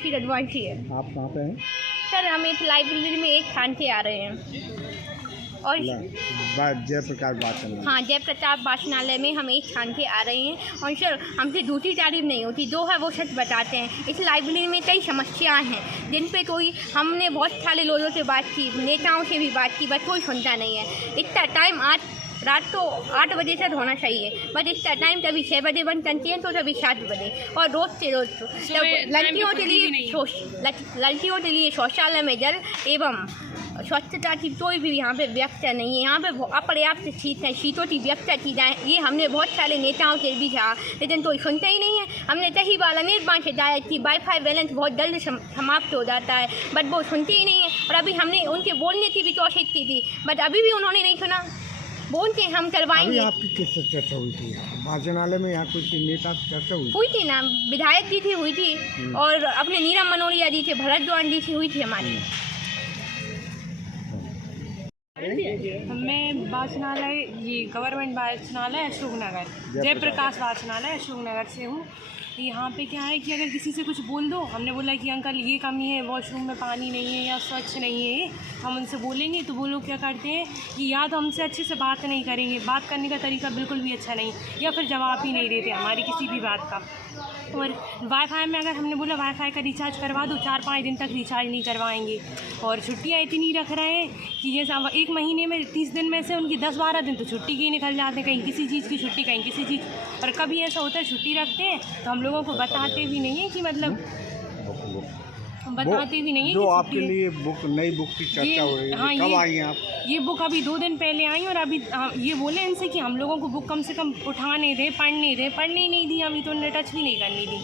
साक्षी रजवांशी है। आप कहाँ पे हैं? सर हम एक लाइब्रेरी में एक स्थान से आ रहे हैं और जयप्रकाश वाचनालय। हाँ, जयप्रकाश वाचनालय में हम एक स्थान से आ रहे हैं और सर हमसे दूसरी तारीफ नहीं होती, जो है वो सच बताते हैं। इस लाइब्रेरी में कई समस्याएं हैं जिन पे कोई, हमने बहुत सारे लोगों से बात की, नेताओं से भी बात की, बस कोई सुनता नहीं है। इतना टाइम आज रात तो 8 बजे से होना चाहिए, बट इसका टाइम कभी 6 बजे बंद करते हैं तो कभी 7 बजे, और रोज़ से रोज़ लड़कियों के लिए शौचालय में जल एवं स्वच्छता की कोई भी यहाँ पे व्यवस्था नहीं है। यहाँ पे अपर्याप्त सीटों की व्यवस्था की जाए, ये हमने बहुत सारे नेताओं से भी कहा, लेकिन कोई सुनता ही नहीं है। हमने कई बार अनेक बार शिकायत की, वाईफाई बैलेंस बहुत जल्द समाप्त हो जाता है, बट वो सुनते ही नहीं है। और अभी हमने उनके बोलने की भी कोशिश की थी, बट अभी भी उन्होंने नहीं सुना। बोलते हम करवाएंगे। आपकी किससे चर्चा हुई थी वाचनालय में? यहाँ कुछ नेता से चर्चा हुई थी ना, विधायक जी थी हुई थी, और अपने नीरम मनोरिया जी थे, भरद्वाज जी से हुई थी हमारी। मैं वाचनालय, ये गवर्नमेंट वाचनालय अशोकनगर, जयप्रकाश वाचनालय अशोकनगर से हूँ। यहाँ पे क्या है कि अगर किसी से कुछ बोल दो, हमने बोला कि अंकल ये कमी है, वॉशरूम में पानी नहीं है या स्वच्छ नहीं है, हम उनसे बोलेंगे तो वो लोग क्या करते हैं कि या तो हमसे अच्छे से बात नहीं करेंगे, बात करने का तरीका बिल्कुल भी अच्छा नहीं, या फिर जवाब ही नहीं देते हमारी किसी भी बात का। और वाईफाई में अगर हमने बोला वाईफाई का रिचार्ज करवा दो, 4-5 दिन तक रिचार्ज नहीं करवाएंगे। और छुट्टियाँ इतनी रख रहे हैं कि जैसे अब 1 महीने में 30 दिन में से उनकी 10-12 दिन तो छुट्टी के ही निकल जाते हैं, कहीं किसी चीज़ की छुट्टी, कहीं किसी चीज़। और कभी ऐसा होता है छुट्टी रखते हैं तो हम लोगों को बताते भी नहीं है कि मतलब बताते भी नहीं है जो आपके लिए बुक, नई बुक की चर्चा हो रही है। हाँ, कब आई हैं आप? ये बुक अभी 2 दिन पहले आई, और अभी ये बोले इनसे कि हम लोगों को बुक कम से कम उठाने दें, पढ़ने ही नहीं दी, अभी तो उन्हें टच भी नहीं करनी दी।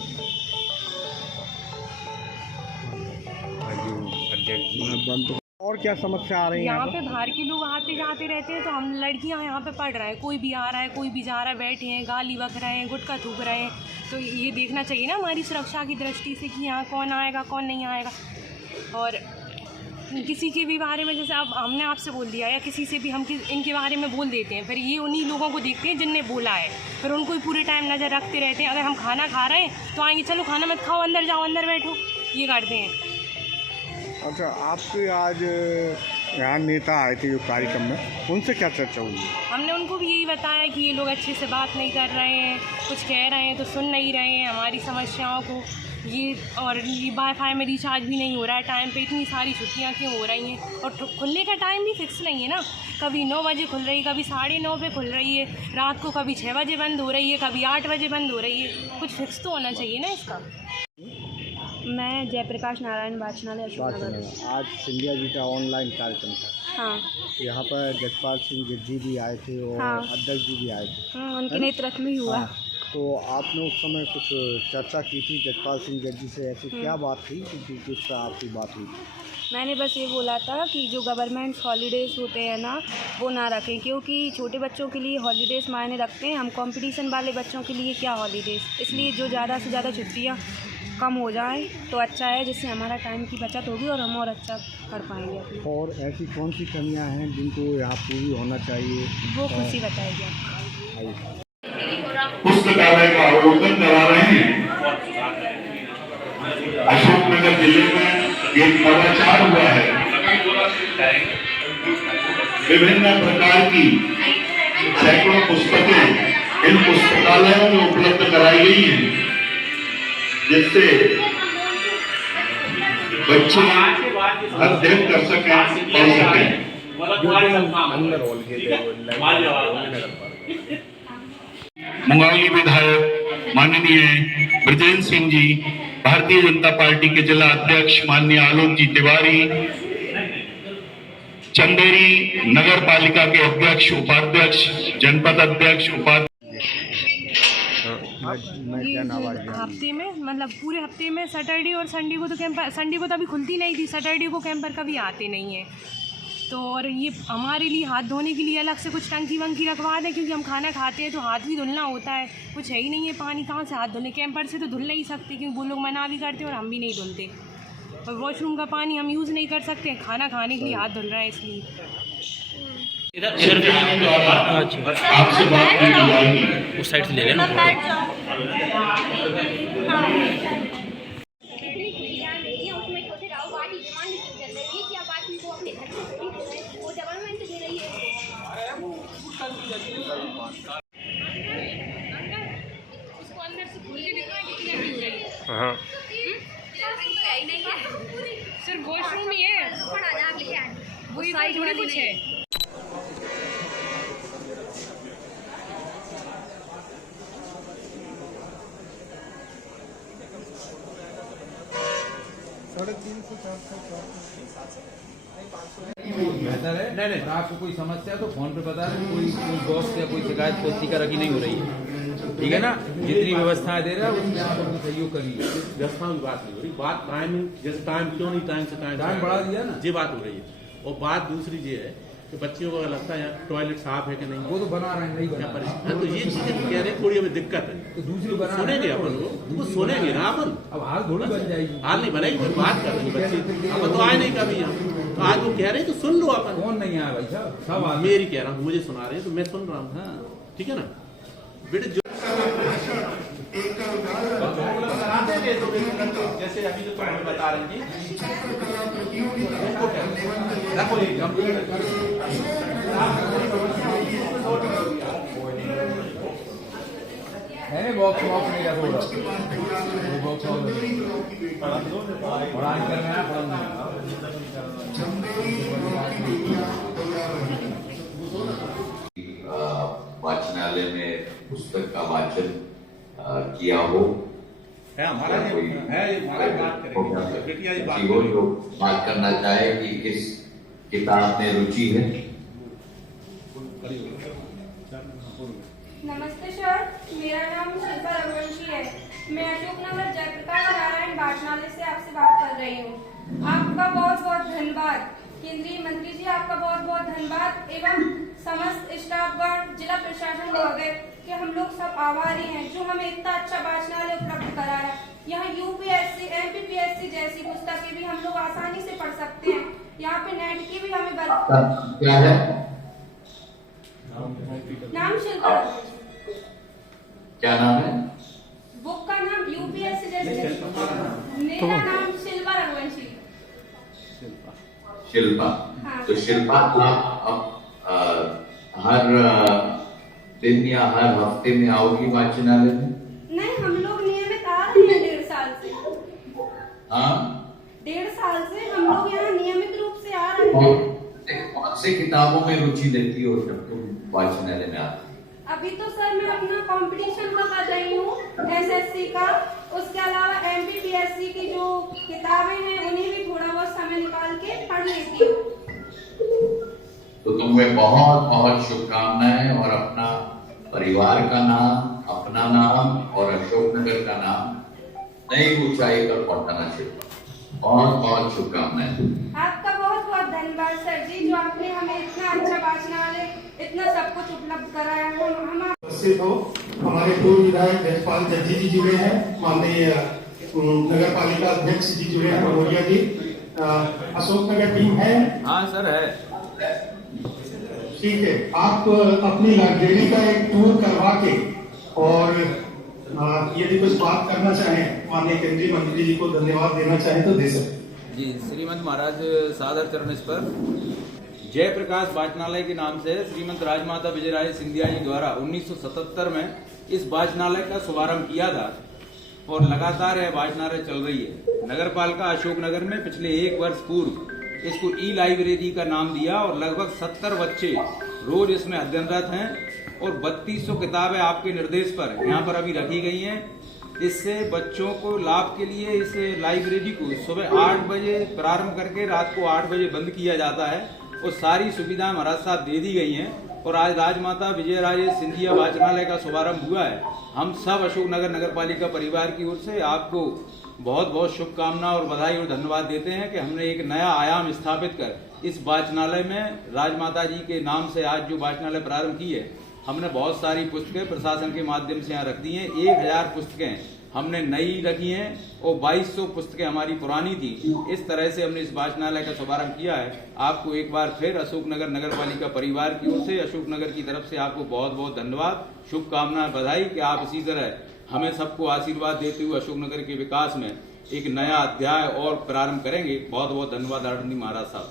और क्या समस्या आ रही है यहाँ पे? बाहर के लोग आते जाते रहते हैं, तो हम लड़कियाँ यहाँ पे पढ़ रहे हैं, कोई भी आ रहा है, कोई भी जा रहा है, बैठे हैं, गाली बक रहे हैं, गुटखा थूक रहे हैं। तो ये देखना चाहिए ना हमारी सुरक्षा की दृष्टि से कि यहाँ कौन आएगा कौन नहीं आएगा। और किसी के भी बारे में, जैसे अब हमने आपसे बोल दिया या किसी से भी हम इनके बारे में बोल देते हैं, फिर ये उन्हीं लोगों को देखते हैं जिनने बोला है, फिर उनको ही पूरे टाइम नज़र रखते रहते हैं। अगर हम खाना खा रहे हैं तो आएंगे, चलो खाना मत खाओ, अंदर जाओ, अंदर बैठो, ये करते हैं। अच्छा, आपके आज यहाँ नेता आए थे जो कार्यक्रम में, उनसे क्या चर्चा हुई? हमने उनको भी यही बताया कि ये लोग अच्छे से बात नहीं कर रहे हैं, कुछ कह रहे हैं तो सुन नहीं रहे हैं हमारी समस्याओं को। और ये वाईफाई में रिचार्ज भी नहीं हो रहा है टाइम पे, इतनी सारी छुट्टियाँ क्यों हो रही हैं? और खुलने का टाइम भी फिक्स नहीं है ना, कभी 9 बजे खुल रही है, कभी 9:30 पे खुल रही है, रात को कभी 6 बजे बंद हो रही है, कभी 8 बजे बंद हो रही है। कुछ फिक्स तो होना चाहिए ना इसका। मैं जयप्रकाश नारायण वाचनालय अशोकनगर। आज सिंधिया जी का ऑनलाइन कार्यक्रम था। हाँ, यहाँ पर जजपाल सिंह जज्जी भी आए थे और हाँ, अध्यक्ष जी भी आए थे। उनके नेतृत्व में हुआ। हाँ, तो आपने उस समय कुछ चर्चा की थी जजपाल सिंह जज्जी से? ऐसी क्या बात थी कि किस पर आपकी बात हुई? मैंने बस ये बोला था कि जो गवर्नमेंट हॉलीडेज़ होते हैं ना, वो ना रखें, क्योंकि छोटे बच्चों के लिए हॉलीडेज़ मायने रखते हैं, हम कंपटीशन वाले बच्चों के लिए क्या हॉलीडेज़। इसलिए जो ज़्यादा से ज़्यादा छुट्टियाँ कम हो जाए तो अच्छा है, जिससे हमारा टाइम की बचत होगी और हम और अच्छा कर पाएंगे। और ऐसी कौन सी कमियां हैं जिनको यहाँ पूरी होना चाहिए, वो खुशी बताएगी आपको। पुस्तकालय का अवलोकन करा रहे हैं। अशोकनगर जिले में एक नवाचार हुआ है, विभिन्न प्रकार की सैकड़ों पुस्तकें इन पुस्तकालयों में उपलब्ध कराई गई हैं, जिससे बच्चे अध्ययन कर सकें, पढ़ सकें। मुंगावली विधायक माननीय ब्रजेंद्र सिंह जी, भारतीय जनता पार्टी के जिला अध्यक्ष माननीय आलोक जी तिवारी, चंदेरी नगर पालिका के अध्यक्ष, उपाध्यक्ष, जनपद अध्यक्ष, हफ्ते में, मतलब पूरे हफ्ते में सैटरडे और संडे को तो कैंपर, संडे को तो अभी खुलती नहीं थी, सैटरडे को कैंपर कभी आते नहीं है। तो और ये हमारे लिए हाथ धोने के लिए अलग से कुछ टंकी वंकी रखवा दें, क्योंकि हम खाना खाते हैं तो हाथ भी धुलना होता है, कुछ है ही नहीं है पानी, कहाँ से हाथ धुले? कैंपर से तो धुल नहीं सकते, क्योंकि वो लोग मना भी करते हैं और हम भी नहीं धुलते। और वॉशरूम का पानी हम यूज़ नहीं कर सकते, खाना खाने के लिए हाथ धुल रहे हैं इसलिए। आपसे बात की जाएगी, उस साइड से ले लेना। सिर्फ वॉशरूम ही है, वही थोड़ी कुछ है। बेहतर है। नहीं अगर आपको कोई समस्या है तो फोन पे बता दें, कोई बॉक्स या कोई शिकायत पोस्ती का रखी नहीं हो रही है, ठीक है ना। जितनी व्यवस्थाएं दे रहा है उसमें आप अपनी सहयोग करिए। व्यवस्था की बात नहीं हो रही, बात टाइम जैसे टाइम क्यों नहीं टाइम से टाइम बढ़ा दिया ना, ये बात हो रही है। और बात दूसरी ये है कि बच्चियों को लगता है यहाँ टॉयलेट साफ है कि नहीं, वो तो बना रहे हैं, नहीं बना रहे हैं। तो ये चीजें कह रहे थोड़ी हमें दिक्कत है। तो दूसरी बना सुनेंगे अपन वो सुनेंगे ना अपन, अब हाल थोड़ी बन जाएगी। हाल नहीं बनाएगी, कोई बात कर रही बच्ची अपन तो आए नहीं कभी यहाँ, तो आज वो कह रहे हैं तो सुन लो अपन। कौन नहीं आया भाई साहब, सब आ गए। मेरी कह रहा हूँ, मुझे सुना रहे हैं तो मैं सुन रहा हूँ। हाँ ठीक है ना बेटे, जो जैसे अभी जो तुम्हें बता रहे हैं मैंने बॉक्स नहीं रखा, वो बॉक्स पढ़ाई करना है। वाचनालय में पुस्तक का वाचन किया हो, है हमारा कोई है हमारा बात करेंगे बेटिया ये बात हो जो बात करना चाहे कि किस किताब में रुचि है। नमस्ते सर, मेरा नाम शिल्पा रघुवंशी है। मैं अशोक नगर जयप्रकाश नारायण वाचनालय से आपसे बात कर रही हूँ। आपका बहुत बहुत धन्यवाद केंद्रीय मंत्री जी, आपका बहुत बहुत धन्यवाद एवं समस्त स्टाफगण, जिला प्रशासन महोदय के हम लोग सब आभारी हैं जो हमें इतना अच्छा वाचनालय उपलब्ध कराया। यहाँ यूपीएससी, एमपीपीएससी जैसी पुस्तकें भी हम लोग आसानी से पढ़ सकते हैं। यहाँ पे नेट की भी हमें क्या है नाम शिल्पा, क्या नाम है? बुक का नाम यूपीएससी जैसे, मेरा नाम शिल्पा रघुवंशी। शिल्पा। हाँ। तो शिल्पा आप हर दिन या हर हफ्ते में आओगी वाचनालय में? नहीं, हम लोग नियमित आ रहे हैं 1.5 साल से। हाँ, 1.5 साल से हम लोग यहाँ नियमित रूप से आ रहे हैं। कौन से किताबों में रुचि लेती हो जब तुम वाचनालय में आती? अभी तो सर मैं अपना कंपटीशन का कर रही हूँ एसएससी का, उसके अलावा एमपीपीएससी की जो किताबें हैं उन्हें भी थोड़ा बहुत समय निकाल के पढ़ लेती हूँ। तो तुम्हें बहुत बहुत शुभकामनाएं और अपना परिवार का नाम, अपना नाम और अशोकनगर का नाम नई ऊंचाई पर पहुंचाना चाहिए। बहुत बहुत शुभकामनाएं। आपका बहुत बहुत धन्यवाद सर जी, जो आपने हमें इतना अच्छा वाचनालय, इतना सब कुछ उपलब्ध कराया है। हम उपस्थित हो, हमारे पूर्व विधायक जयपाल जज्जी जी जुड़े हैं, माननीय नगर पालिका अध्यक्ष जी जुड़े हैं, भगोरिया जी, अशोकनगर टीम है। हाँ सर है। ठीक है, आप अपनी लाइब्रेरी का एक टूर करवा के और यदि कुछ बात करना चाहें, माननीय केंद्रीय मंत्री जी को धन्यवाद देना चाहें तो दे सकते। जी श्रीमंत महाराज सादर चरण स्पर जयप्रकाश वाचनालय के नाम से श्रीमंत राजमाता विजयराजे सिंधिया जी द्वारा 1977 में इस वाचनालय का शुभारंभ किया था और लगातार यह वाचनालय चल रही है। नगर पालिका अशोकनगर में पिछले 1 वर्ष पूर्व इसको ई लाइब्रेरी का नाम दिया और लगभग 70 बच्चे रोज इसमें अध्ययनरत हैं और 3200 किताबें आपके निर्देश पर यहाँ पर अभी रखी गई हैं। इससे बच्चों को लाभ के लिए इस लाइब्रेरी को सुबह 8 बजे प्रारंभ करके रात को 8 बजे बंद किया जाता है और सारी सुविधाएं महाराज साहब दे दी गई हैं और आज राजमाता विजयराजे सिंधिया वाचनालय का शुभारंभ हुआ है। हम सब अशोकनगर नगर पालिका परिवार की ओर से आपको बहुत बहुत शुभकामना और बधाई और धन्यवाद देते हैं कि हमने एक नया आयाम स्थापित कर इस वाचनालय में राजमाता जी के नाम से आज जो वाचनालय प्रारंभ की है, हमने बहुत सारी पुस्तकें प्रशासन के माध्यम से यहाँ रख दी हैं। 1000 पुस्तकें हमने नई रखी हैं और 2200 पुस्तकें हमारी पुरानी थी। इस तरह से हमने इस वाचनालय का शुभारंभ किया है। आपको एक बार फिर अशोकनगर नगर पालिका परिवार की ओर से, अशोकनगर की तरफ से आपको बहुत बहुत धन्यवाद, शुभकामनाएं, बधाई कि आप इसी तरह हमें सबको आशीर्वाद देते हुए अशोकनगर के विकास में एक नया अध्याय और प्रारंभ करेंगे। बहुत बहुत धन्यवाद आदरणीय महाराज साहब।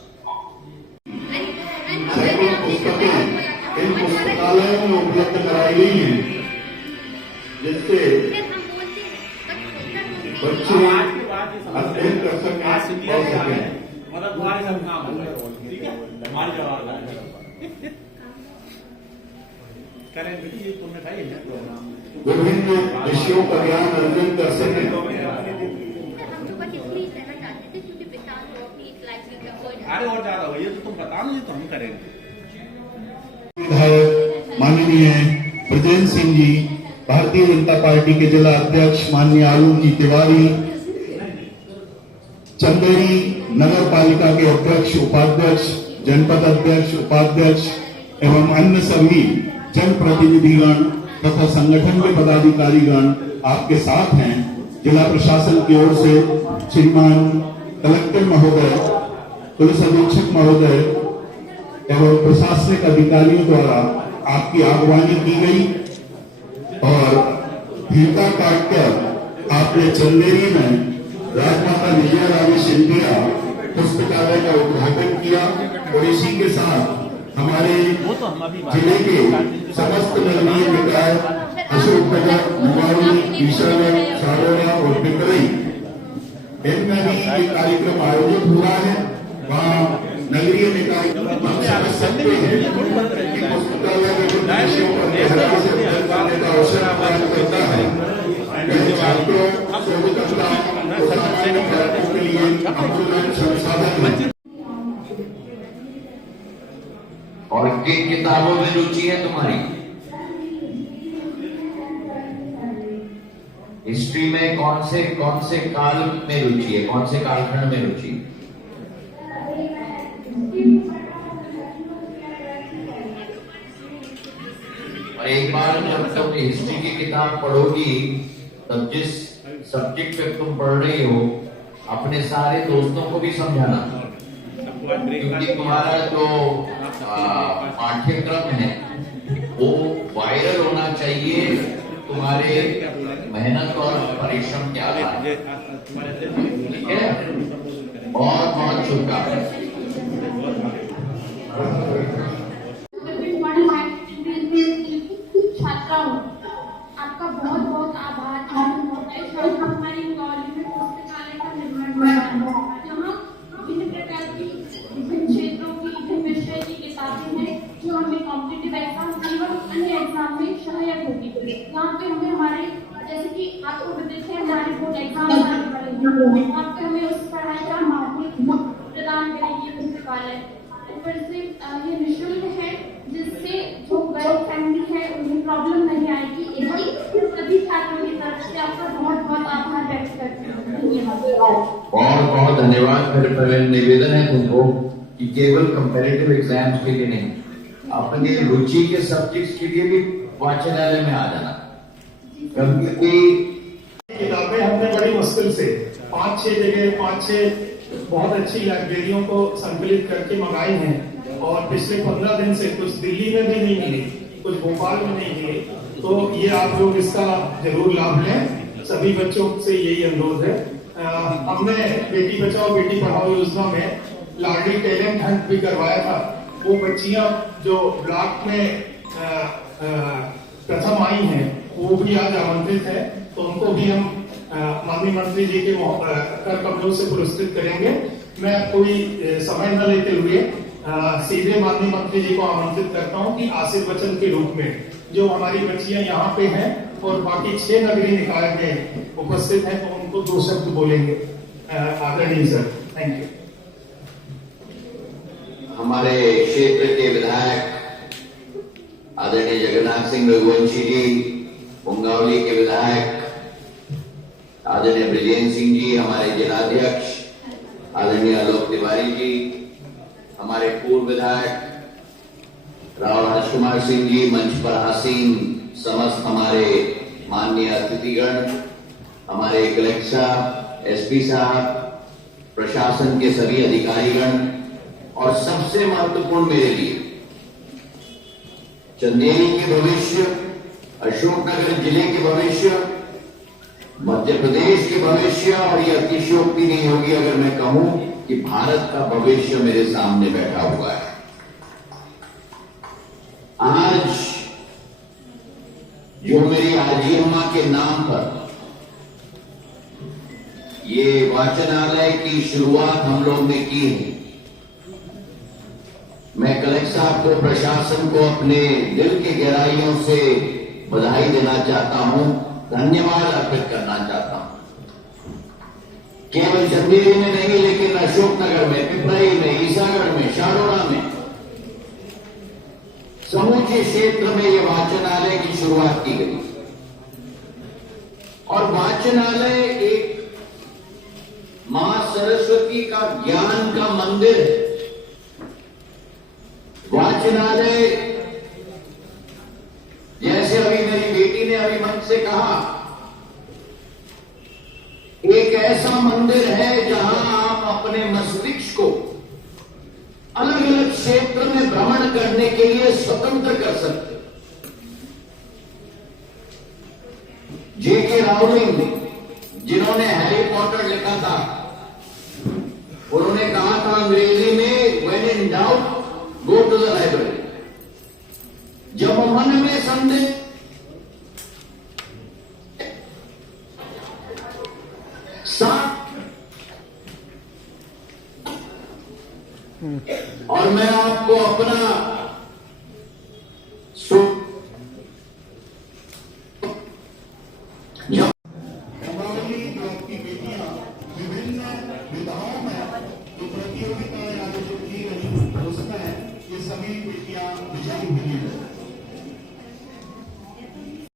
इन पुस्तकालयों में उपलब्ध कराई गई है, जिससे बच्चे अध्ययन कर सकें आज सिंधिया पढ़ जी आ गए, सकें। मतलब तुम्हारे सब काम हो गए, ठीक है, हमारी जवाब है करें बेटी, तुमने खाई है विभिन्न विषयों का ज्ञान अर्जन कर सकें। अरे और ज्यादा हो, ये तो तुम बता दो, ये तो हम करेंगे। विधायक माननीय ब्रजेंद्र सिंह जी, भारतीय जनता पार्टी के जिला अध्यक्ष माननीय आलोक जी तिवारी, चंदेरी नगर पालिका के अध्यक्ष उपाध्यक्ष, जनपद अध्यक्ष उपाध्यक्ष एवं अन्य सभी जनप्रतिनिधिगण तथा संगठन के पदाधिकारीगण आपके साथ हैं। जिला प्रशासन की ओर से श्रीमान कलेक्टर महोदय, पुलिस अधीक्षक महोदय एवं प्रशासनिक अधिकारियों द्वारा आपकी आगवानी की गई और फीता काटकर आपने चंदेरी में राजमाता विजया राजे सिंधिया पुस्तकालय का उद्घाटन किया और इसी के साथ हमारे जिले के समस्त नगरीय निकाय अशोकनगर, मुंगावली, ईशानगर, सारोरा और पिपरी, इनमें भी ये कार्यक्रम आयोजित हुआ है। वहाँ नगरीय निकाय समझ सकते हैं कि पुस्तकालय के कुछ विषयों पर गहराई से अध्ययन करने का अवसर प्रदान करता है। यह छात्रों, शोधकर्ता और सामान्य नागरिकों के लिए अमूल्य संसाधन है। और किन किताबों में रुचि है तुम्हारी? हिस्ट्री में कौन से काल में रुचि है, कौन से कालखंड में रुचि? और एक बार जब तुम हिस्ट्री की किताब पढ़ोगी तब जिस सब्जेक्ट पे तुम पढ़ रही हो अपने सारे दोस्तों को भी समझाना, क्योंकि तुम्हारा जो पाठ्यक्रम है वो वायरल होना चाहिए तुम्हारे मेहनत और परिश्रम के आधार। ठीक है, बहुत बहुत शुभकामनाएं। छात्रा हूँ, आपका बहुत बहुत आभार। हमारी कॉलेज में पुस्तकालय का निर्माण हुआ है, जहाँ विभिन्न प्रकार की विभिन्न क्षेत्रों की विभिन्न विषय की किताबें हैं जो हमें कॉम्पिटिटिव एग्जाम एवं अन्य एग्जाम में सहायक होगी। यहाँ पे हमें हमारे जैसे कि आपको बताते हैं हमारे बोर्ड एग्जाम आने वाले हैं, वहाँ पे हमें उस पढ़ाई का माहौल प्रदान करेगी पुस्तकालय। ऊपर से ये निःशुल्क है, जिससे जो गरीब फैमिली है उन्हें प्रॉब्लम नहीं आएगी। सभी छात्रों की तरफ से आपका बहुत बहुत आभार व्यक्त करती हूँ। धन्यवाद। बहुत बहुत धन्यवाद। मेरा निवेदन है तुमको कि केवल कंपैरेटिव एग्जाम्स के लिए नहीं, अपने रुचि के सब्जेक्ट्स के लिए भी वाचनालय में आ जाना। क्योंकि किताबें हमने बड़ी मुश्किल से 5-6 जगह 5-6 बहुत अच्छी लाइब्रेरियों को संकलित करके मंगाई हैं और पिछले 15 दिन से कुछ दिल्ली में भी नहीं मिली, कुछ भोपाल में नहीं मिली। तो ये आप लोग इसका जरूर लाभ लें। सभी बच्चों से यही अनुरोध है। हमने बेटी बचाओ बेटी पढ़ाओ योजना में लाडली टैलेंट हंट भी करवाया था। वो बच्चियां जो ब्लॉक में प्रथम आई हैं वो भी आज आमंत्रित है, तो उनको भी हम माननीय मंत्री जी के कर कमलों से पुरस्कृत करेंगे। मैं कोई समय न लेते हुए सीधे माननीय मंत्री जी को आमंत्रित करता हूं कि आशीर्वचन के रूप में जो हमारी बच्चियां यहाँ पे हैं और बाकी 6 नगरीय निकाय में उपस्थित हैं, तो उनको 2 शब्द बोलेंगे। आदरणीय सर, थैंक यू। हमारे क्षेत्र के विधायक आदरणीय जगन्नाथ सिंह रघुवंशी जी, मुंगावली के विधायक आदरणीय ब्रजेंद्र सिंह जी, हमारे जिलाध्यक्ष आदरणीय आलोक तिवारी जी, हमारे पूर्व विधायक राव हर्ष कुमार सिंह जी, मंच पर आसीन समस्त हमारे माननीय अतिथिगण, हमारे कलेक्टर साहब, एसपी साहब, प्रशासन के सभी अधिकारीगण और सबसे महत्वपूर्ण मेरे लिए चंदेरी के भविष्य, अशोकनगर जिले के भविष्य, मध्य प्रदेश के भविष्य, और ये अतिशयोक्ति नहीं होगी अगर मैं कहूं कि भारत का भविष्य मेरे सामने बैठा हुआ है। आज जो मेरी आजी अम्मा के नाम पर ये वाचनालय की शुरुआत हम लोग ने की है। मैं कलेक्टर साहब को, प्रशासन को अपने दिल की गहराइयों से बधाई देना चाहता हूं, धन्यवाद अर्पित करना चाहता हूं। केवल चंदेरी में नहीं, लेकिन अशोकनगर में, पिपराई में, ईसागढ़ में, शारोड़ा में, समूचे क्षेत्र में ये वाचनालय की शुरुआत की गई। और वाचनालय एक मां सरस्वती का ज्ञान का मंदिर है। वाचनालय, जैसे अभी मेरी बेटी ने अभी मंच से कहा, एक ऐसा मंदिर है जहां आप अपने मस्तिष्क को अलग अलग क्षेत्र में भ्रमण करने के लिए स्वतंत्र कर सकते। J.K. राउलिंग, जिन्होंने हैरी पॉटर लिखा था, उन्होंने कहा था अंग्रेजी में, when in doubt, go to the library। जब मन में संदेह, और मैं आपको अपना अमरावली ब्लॉक की बेटियां विभिन्न विधाओं में जो प्रतियोगिताएं आयोजित की गई, उसमें ये सभी बेटियां विजयी हुई।